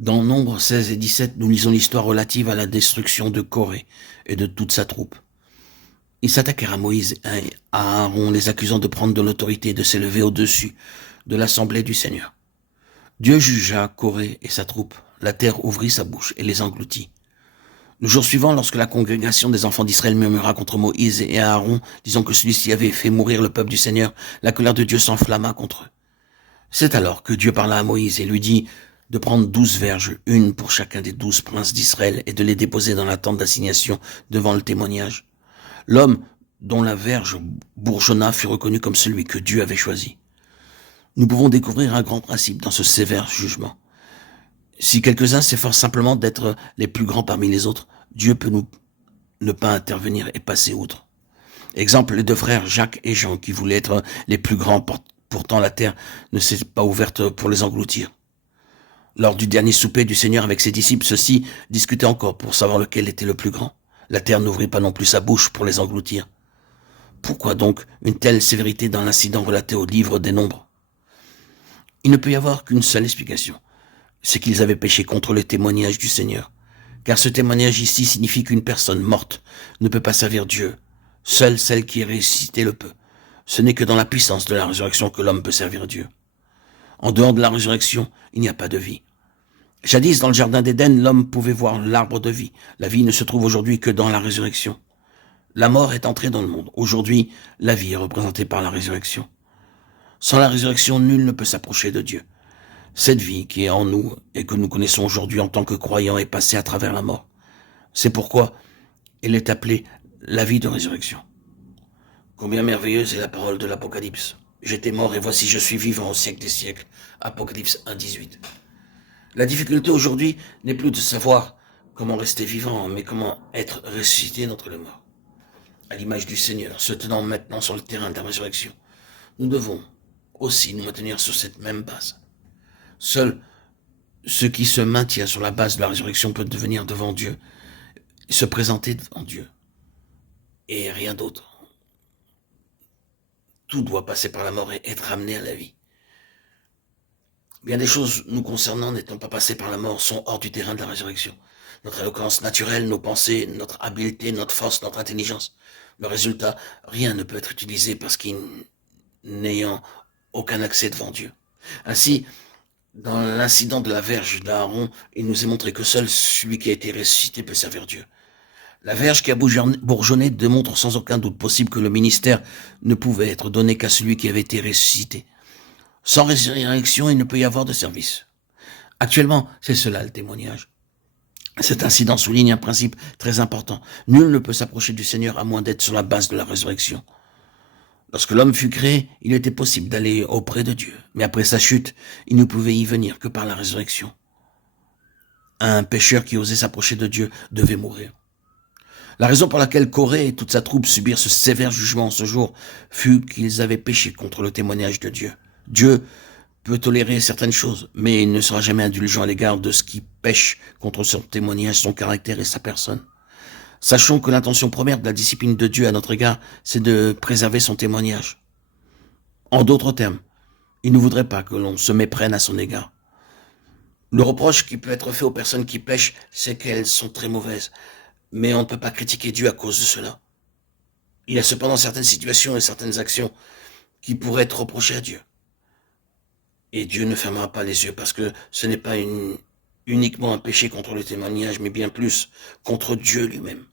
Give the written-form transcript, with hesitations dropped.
Dans Nombre 16 et 17, nous lisons l'histoire relative à la destruction de Corée et de toute sa troupe. Ils s'attaquèrent à Moïse et à Aaron, les accusant de prendre de l'autorité et de s'élever au-dessus de l'assemblée du Seigneur. Dieu jugea Corée et sa troupe. La terre ouvrit sa bouche et les engloutit. Le jour suivant, lorsque la congrégation des enfants d'Israël murmura contre Moïse et Aaron, disant que celui-ci avait fait mourir le peuple du Seigneur, la colère de Dieu s'enflamma contre eux. C'est alors que Dieu parla à Moïse et lui dit de prendre 12 verges, une pour chacun des 12 princes d'Israël, et de les déposer dans la tente d'assignation devant le témoignage. L'homme dont la verge bourgeonna fut reconnu comme celui que Dieu avait choisi. Nous pouvons découvrir un grand principe dans ce sévère jugement. Si quelques-uns s'efforcent simplement d'être les plus grands parmi les autres, Dieu peut ne pas intervenir et passer outre. Exemple, les deux frères Jacques et Jean qui voulaient être les plus grands, pourtant la terre ne s'est pas ouverte pour les engloutir. Lors du dernier souper du Seigneur avec ses disciples, ceux-ci discutaient encore pour savoir lequel était le plus grand. La terre n'ouvrit pas non plus sa bouche pour les engloutir. Pourquoi donc une telle sévérité dans l'incident relaté au livre des Nombres? Il ne peut y avoir qu'une seule explication. C'est qu'ils avaient péché contre le témoignage du Seigneur. Car ce témoignage ici signifie qu'une personne morte ne peut pas servir Dieu. Seule celle qui est ressuscitée le peut. Ce n'est que dans la puissance de la résurrection que l'homme peut servir Dieu. En dehors de la résurrection, il n'y a pas de vie. Jadis, dans le jardin d'Éden, l'homme pouvait voir l'arbre de vie. La vie ne se trouve aujourd'hui que dans la résurrection. La mort est entrée dans le monde. Aujourd'hui, la vie est représentée par la résurrection. Sans la résurrection, nul ne peut s'approcher de Dieu. Cette vie qui est en nous et que nous connaissons aujourd'hui en tant que croyants est passée à travers la mort. C'est pourquoi elle est appelée la vie de résurrection. Combien merveilleuse est la parole de l'Apocalypse. J'étais mort et voici je suis vivant au siècle des siècles. Apocalypse 1,18. La difficulté aujourd'hui n'est plus de savoir comment rester vivant, mais comment être ressuscité d'entre les morts. À l'image du Seigneur, se tenant maintenant sur le terrain de la résurrection, nous devons aussi nous maintenir sur cette même base. Seul ce qui se maintient sur la base de la résurrection peut devenir devant Dieu, se présenter devant Dieu, et rien d'autre. Tout doit passer par la mort et être amené à la vie. Bien des choses nous concernant n'étant pas passées par la mort sont hors du terrain de la résurrection. Notre éloquence naturelle, nos pensées, notre habileté, notre force, notre intelligence. Le résultat, rien ne peut être utilisé parce qu'il n'ayant aucun accès devant Dieu. Ainsi, dans l'incident de la verge d'Aaron, il nous est montré que seul celui qui a été ressuscité peut servir Dieu. La verge qui a bourgeonné démontre sans aucun doute possible que le ministère ne pouvait être donné qu'à celui qui avait été ressuscité. Sans résurrection, il ne peut y avoir de service. Actuellement, c'est cela le témoignage. Cet incident souligne un principe très important. Nul ne peut s'approcher du Seigneur à moins d'être sur la base de la résurrection. Lorsque l'homme fut créé, il était possible d'aller auprès de Dieu. Mais après sa chute, il ne pouvait y venir que par la résurrection. Un pécheur qui osait s'approcher de Dieu devait mourir. La raison pour laquelle Corée et toute sa troupe subirent ce sévère jugement en ce jour fut qu'ils avaient péché contre le témoignage de Dieu. Dieu peut tolérer certaines choses, mais il ne sera jamais indulgent à l'égard de ce qui pêche contre son témoignage, son caractère et sa personne. Sachons que l'intention première de la discipline de Dieu à notre égard, c'est de préserver son témoignage. En d'autres termes, il ne voudrait pas que l'on se méprenne à son égard. Le reproche qui peut être fait aux personnes qui pêchent, c'est qu'elles sont très mauvaises. Mais on ne peut pas critiquer Dieu à cause de cela. Il y a cependant certaines situations et certaines actions qui pourraient être reprochées à Dieu. Et Dieu ne fermera pas les yeux parce que ce n'est pas uniquement un péché contre le témoignage, mais bien plus contre Dieu lui-même.